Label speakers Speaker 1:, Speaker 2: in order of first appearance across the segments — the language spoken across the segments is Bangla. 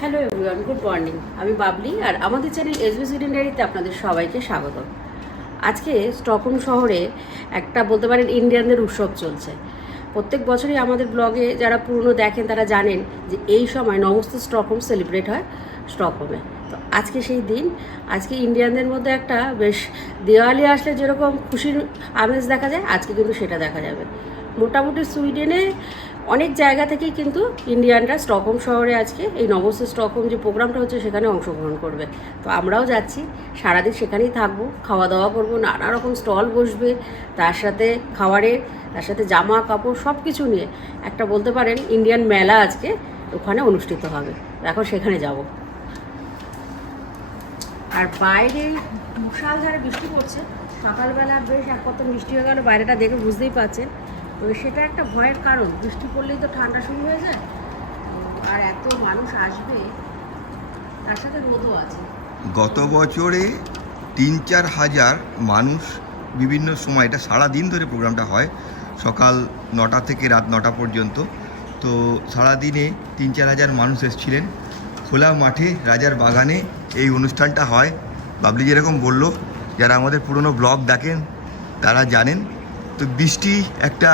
Speaker 1: হ্যালো এভরিওয়ান গুড মর্নিং আমি বাবলি আর আমাদের চ্যানেল এসবিএস ইন্ডিয়ান ডায়েরিতে আপনাদের সবাইকে স্বাগত আজকে স্টকহোম শহরে একটা বলতে পারেন ইন্ডিয়ানদের উৎসব চলছে। প্রত্যেক বছরই আমাদের ব্লগে যারা পুরনো দেখেন তারা জানেন যে এই সময় নমস্ত স্টকহোম সেলিব্রেট হয় স্টকহোমে। তো আজকে সেই দিন, আজকে ইন্ডিয়ানদের মধ্যে একটা বেশ দেওয়ালি আসলে যেরকম খুশির আমেজ দেখা যায়, আজকে কিন্তু সেটা দেখা যাবে। মোটামুটি সুইডেনে অনেক জায়গা থেকেই কিন্তু ইন্ডিয়ানরা স্টকহোম শহরে আজকে এই নবস্থ স্টকহোম যে প্রোগ্রামটা হচ্ছে সেখানে অংশগ্রহণ করবে। তো আমরাও যাচ্ছি, সারাদিন সেখানেই থাকব খাওয়া দাওয়া করব, নানা রকম স্টল বসবে, তার সাথে খাবারের, তার সাথে জামা কাপড় সব কিছু নিয়ে একটা বলতে পারেন ইন্ডিয়ান মেলা আজকে ওখানে অনুষ্ঠিত হবে। এখন সেখানে যাব। আর বাইরে মুষালধারে বৃষ্টি পড়ছে, সকালবেলা বেশ এক কত বৃষ্টি হয়ে গেল, বাইরেটা দেখে বুঝতেই পারছেন। তো সেটা একটা ভয়ের কারণ। বৃষ্টি পড়লেই তো ঠান্ডা শুরু হয়ে যায়। আর এত মানুষ আসবে, তার সাথে রোদও আছে।
Speaker 2: গত বছরে তিন চার হাজার মানুষ বিভিন্ন সময়, এটা সারা দিন ধরে প্রোগ্রামটা হয়, সকাল নটা থেকে রাত নটা পর্যন্ত। তো সারা দিনে তিন চার হাজার মানুষ এসেছিলেন। খোলা মাঠে, রাজার বাগানে এই অনুষ্ঠানটা হয়। বাবলি যেরকম বলল, যারা আমাদের পুরনো ব্লগ দেখেন, তারা জানেন। তো বৃষ্টি একটা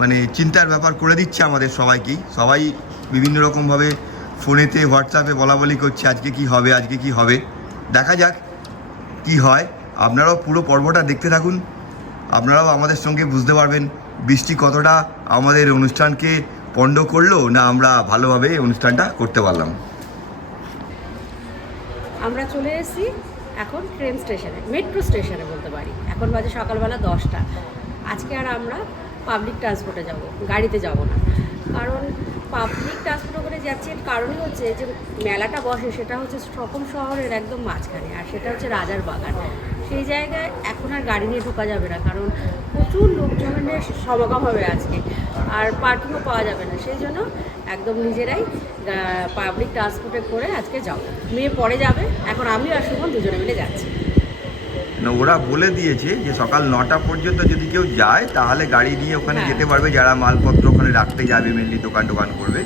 Speaker 2: মানে চিন্তার ব্যাপার করে দিচ্ছে আমাদের সবাইকেই সবাই বিভিন্ন রকমভাবে ফোনেতে, হোয়াটসঅ্যাপে বলা বলি করছে, আজকে কি হবে, আজকে কি হবে। দেখা যাক কি হয়। আপনারাও পুরো পর্বটা দেখতে থাকুন। আপনারাও আমাদের সঙ্গে বুঝতে পারবেন বৃষ্টি কতটা আমাদের অনুষ্ঠানকে পণ্ড করল, না আমরা ভালোভাবে অনুষ্ঠানটা করতে পারলাম।
Speaker 1: আমরা চলে এসেছি এখন ট্রেন স্টেশনে, মেট্রো স্টেশনে বলতে পারি। এখন বাজে সকালবেলা দশটা। আজকে আর আমরা পাবলিক ট্রান্সপোর্টে যাব, গাড়িতে যাব না। কারণ পাবলিক ট্রান্সপোর্টে করে যাচ্ছি এর কারণই হচ্ছে যে মেলাটা বসে, সেটা হচ্ছে স্টকহোম শহরের একদম মাঝখানে, আর সেটা হচ্ছে রাজার বাগান। সেই জায়গায় এখন আর গাড়ি নিয়ে ঢোকা যাবে না, কারণ প্রচুর লোকজনের সমাগম হবে আজকে, আর পার্কিংও পাওয়া যাবে না। সেই জন্য একদম নিজেরাই পাবলিক ট্রান্সপোর্টে করে আজকে যাব। মেয়ে পরে যাবে, এখন আমি আর সুমন দুজনে মিলে যাচ্ছি।
Speaker 2: ওরা বলে দিয়েছে যে সকাল নটা পর্যন্ত যদি কেউ যায় তাহলে গাড়ি নিয়ে ওখানে
Speaker 1: হ্যাঁ।
Speaker 2: যেতে পারবে যারা মালপত্র ওখানে রাখতে যাবে মেনলি দোকান টোকান করবে।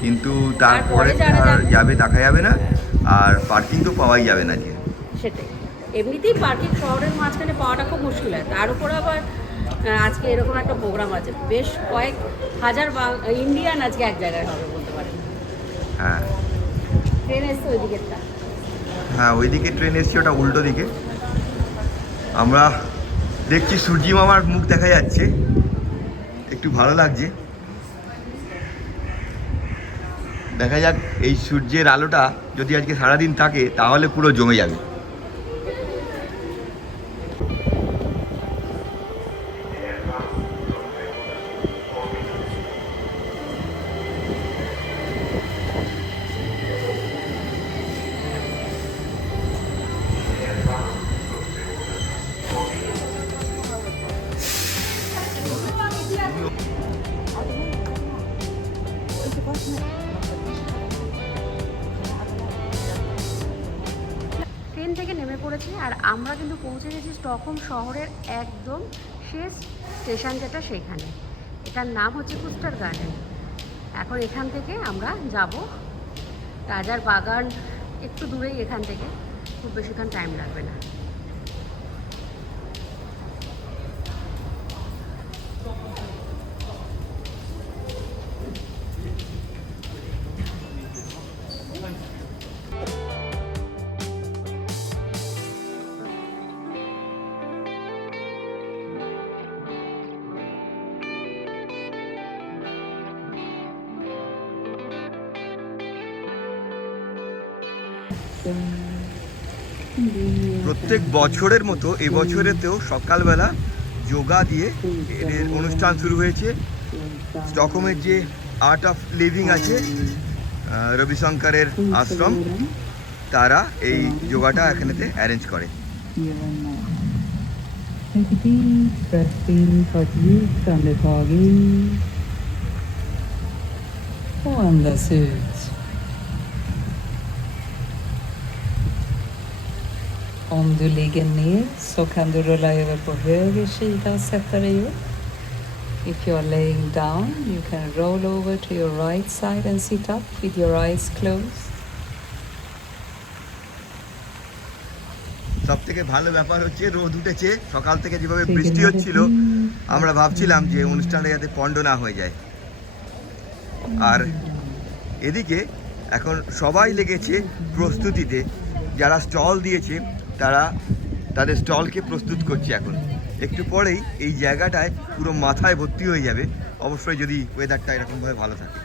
Speaker 2: কিন্তু তারপরে
Speaker 1: যাবে-
Speaker 2: দেখা যাবে না। আর পার্কিং তো পাওয়াই যাবে না যে
Speaker 1: সেটাই। এমনিতেই পার্কিং শহরের মাঝখানে পাওয়াটা খুব মুশকিল হয়। তার উপর আবার আজকে এরকম একটা প্রোগ্রাম আছে। বেশ কয়েক হাজার ইন্ডিয়ান আজকে এক জায়গায় হবে বলতে পারেন।
Speaker 2: হ্যাঁ।
Speaker 1: ট্রেন এসছে ওই দিকেরটা
Speaker 2: হ্যাঁ ওইদিকে ট্রেন এসছে ওটা উল্টো দিকে। আমরা দেখছি সূর্যি মামার মুখ দেখা যাচ্ছে। একটু ভালো লাগছে। দেখা যাক এই সূর্যের আলোটা যদি আজকে সারাদিন থাকে, তাহলে পুরো জমে যাবে।
Speaker 1: ট্রেন থেকে নেমে পড়েছি আর আমরা কিন্তু পৌঁছে গেছি স্টকহোম শহরের একদম শেষ স্টেশন যেটা সেখানে। এটার নাম হচ্ছে কুস্টার গার্ডেন। এখন এখান থেকে আমরা যাব। রাজার বাগান একটু দূরেই এখান থেকে, খুব বেশিক্ষণ টাইম লাগবে না।
Speaker 2: প্রত্যেক বছরের মতো এবছরেতেও সকালবেলা যোগা দিয়ে এদের অনুষ্ঠান শুরু হয়েছে। স্টকহোমের যে আর্ট অফ লিভিং আছে রবিশঙ্করের আশ্রম, তারা এই যোগাটা এখানেতে অ্যারেঞ্জ করে।
Speaker 3: Om du ligger ner så kan du rulla över på höger sida och sätta dig upp. If you are laying down you can roll over to your right side and sit up with your eyes closed.
Speaker 2: সব থেকে ভালো ব্যাপার হচ্ছে রোদ উঠেছে সকাল থেকে যেভাবে বৃষ্টি হচ্ছিল আমরা ভাবছিলাম যে অনুষ্ঠানটা যাতে পণ্ড না হয়ে যায় আর এদিকে এখন সবাই লেগেছে প্রস্তুতিতে যারা স্টল দিয়েছে তারা তাদের স্টলকে প্রস্তুত করছে এখন। একটু পরেই এই জায়গাটায় পুরো মাথায় ভর্তি হয়ে যাবে। অবশ্যই যদি ওয়েদারটা এরকমভাবে ভালো থাকে।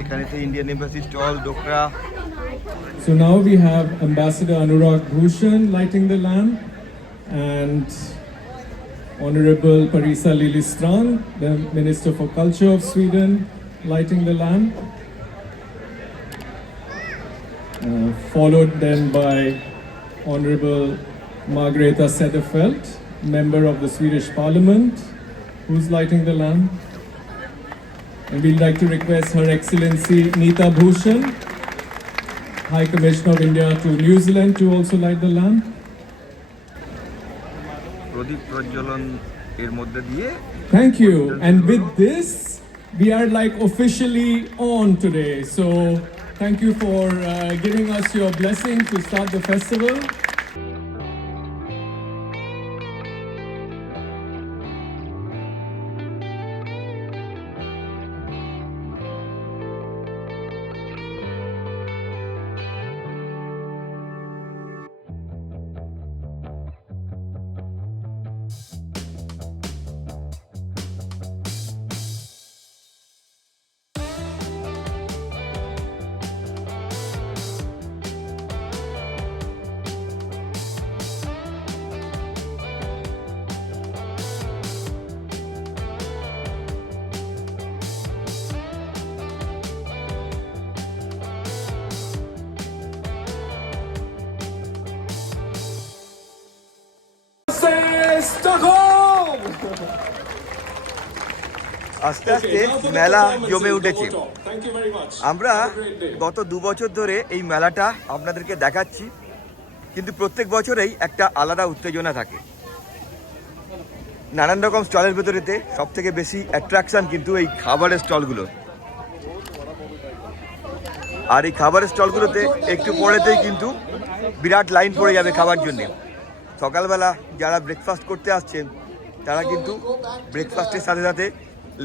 Speaker 2: এখানে তো Indian stall, Dokra.
Speaker 4: So now we have Ambassador Anurag Bhushan lighting the lamp and Honorable Parisa Lilistrand, the Minister for Culture of Sweden, lighting the lamp. Uh, followed then by Honorable Margareta Sederfeld, member of the Swedish Parliament, who's lighting the lamp. And we'd like to request Her Excellency Nita Bhushan, High Commissioner of India to New Zealand, to also light the lamp.
Speaker 2: প্রদীপ প্রজ্বলন এর মধ্যে দিয়ে
Speaker 4: Thank you. And with this, we are like officially on today. So thank you for uh, giving us your blessing to start the festival.
Speaker 2: আস্তে আস্তে মেলা জমে উঠেছে. আমরা. গত দু বছর ধরে এই মেলাটা আপনাদেরকে দেখাচ্ছি কিন্তু প্রত্যেক বছরেই একটা আলাদা উত্তেজনা থাকে। নানান রকম স্টলের ভেতরেতে সব থেকে বেশি অ্যাট্রাকশন কিন্তু এই খাবারের স্টলগুলো। আর এই খাবারের স্টলগুলোতে একটু পরেতেই কিন্তু বিরাট লাইন পড়ে যাবে খাবার জন্যে। সকালবেলা যারা ব্রেকফাস্ট করতে আসছেন, তারা কিন্তু ব্রেকফাস্টের সাথে সাথে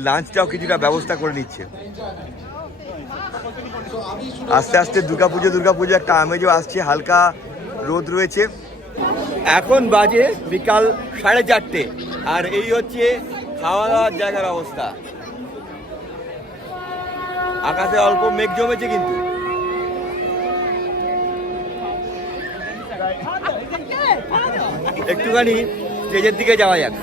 Speaker 2: লাঞ্চটাও কিছুটা ব্যবস্থা করে নিচ্ছে। আস্তে আস্তে দুর্গাপুজো দুর্গাপুজো একটা আমেজও আসছে, হালকা রোদ রয়েছে। এখন বাজে বিকাল সাড়ে চারটে, আর এই হচ্ছে খাওয়া দাওয়ার জায়গার অবস্থা। আকাশে অল্প মেঘ জমেছে কিন্তু। একটুখানি স্টেজের দিকে যাওয়া যাক।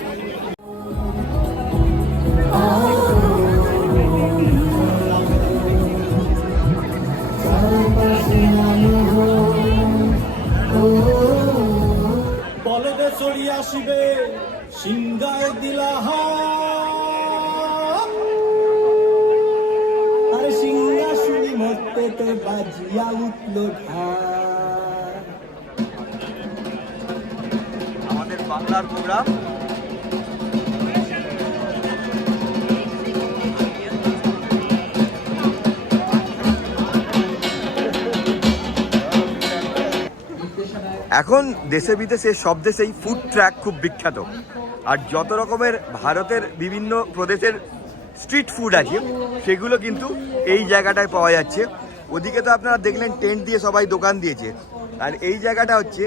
Speaker 5: চড়ি আসিবে দিলা সিংহা শুনি মরতে তো বাজিয়া উঠল ঢাক।
Speaker 2: বাংলার প্রোগ্রাম। এখন দেশে বিদেশে সব দেশেই ফুড ট্র্যাক খুব বিখ্যাত। আর যত রকমের ভারতের বিভিন্ন প্রদেশের স্ট্রিট ফুড আছে, সেগুলো কিন্তু এই জায়গাটায় পাওয়া যাচ্ছে। ওদিকে তো আপনারা দেখলেন টেন্ট দিয়ে সবাই দোকান দিয়েছে। আর এই জায়গাটা হচ্ছে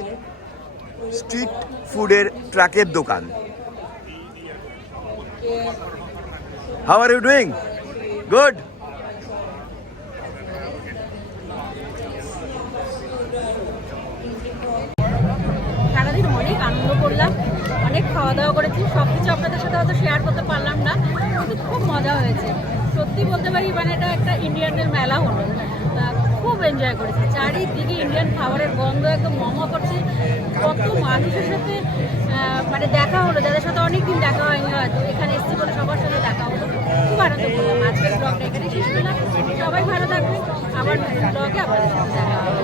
Speaker 2: স্ট্রিট ফুডের ট্রাকের দোকান। How are you doing good
Speaker 1: সারাদিন অনেক আনন্দ করলাম, অনেক খাওয়া দাওয়া করেছি সব কিছু আপনাদের সাথে হয়তো শেয়ার করতে পারলাম না, কিন্তু খুব মজা হয়েছে। সত্যি বলতে পারি মানে এটা একটা ইন্ডিয়ানদের মেলা হলো। এনজয় করেছি। চারিদিকে ইন্ডিয়ান খাবারের গন্ধ একদম মমা করছে। কত মানুষের সাথে মানে দেখা হলো, যাদের সাথে অনেকদিন দেখা হয়নি হয়তো। এখানে এসছি বলে সবার সাথে দেখা হলো। খুব আনন্দ করলাম। আজকের ব্লগটা এখানে শেষ করলাম। সবাই ভালো থাকবে আবার ব্লগে সাথে দেখা হবে।